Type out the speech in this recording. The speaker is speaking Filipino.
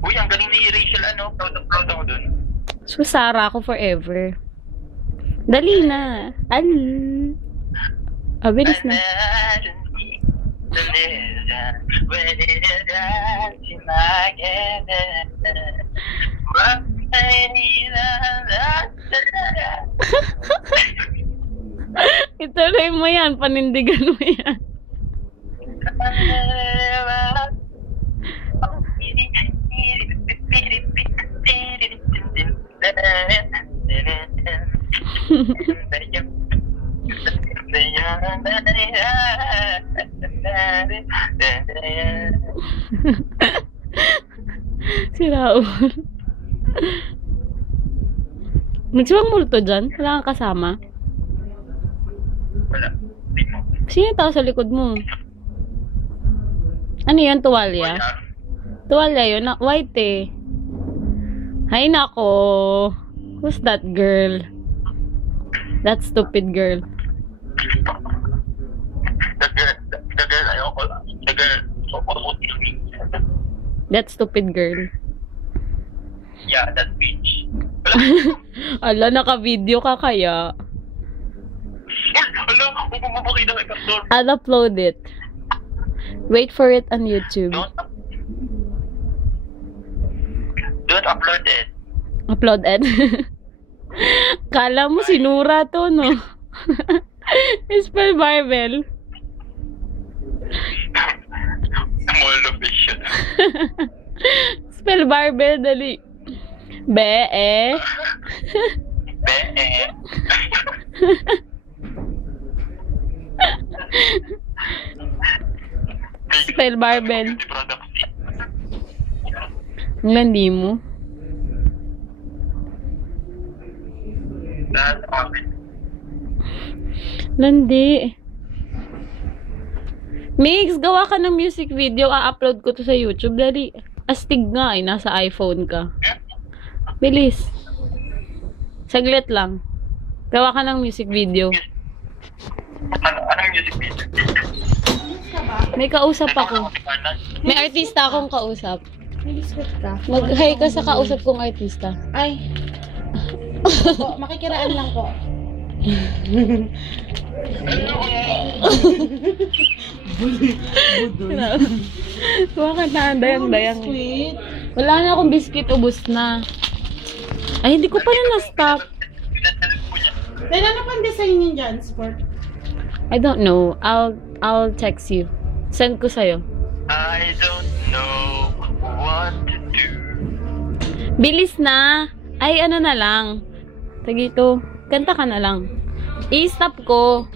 Uy, ang galing ni Rachel, ano? Proud ako dun. So, Sarah ako forever. Dali na. Bilis na. Ituloy mo yan. Panindigan mo yan. Si Raul. Nagsibang multo dyan? Wala kang kasama? Wala. Sino yung tao sa likod mo? Ano yun? Tuwalya? Wala. Tuwalya yun? White eh. Hay nako. Who's that girl? That stupid girl. The girl, ayoko. The girl, That stupid girl. yeah, that bitch. Ala, naka-video ka kaya. Ala, bumabaki na kay Pastor. I'll upload it. Wait for it on YouTube. Don't upload it. Upload it. Kala mo sinura to, no? Spell Barbell. Mall of fiction. Spell Barbell, dali. B-E. Be-e. Spell Barbell. Product. Landi mo. Landi. Mix, gawa ka ng music video. A-upload ko to sa YouTube. Dali. Astig nga eh. Nasa iPhone ka. Bilis. Saglit lang. Gawa ka ng music video. Anong music video? May kausap ako. May artista akong kausap. Mag-hi ka sa kausap kong artista. Ay. Po, makikiraan lang po. Kuha ka na, dayang-dayang. Wala na akong biscuit, ubos na. Ay, hindi ko pa na na-stop. Then, ano pang design niyo dyan, Sport? I don't know. I'll text you. Send ko sa'yo. I don't know what to do. Bilis na. Ay, ano na lang. Tagito. Kanta ka na lang. I-stop ko.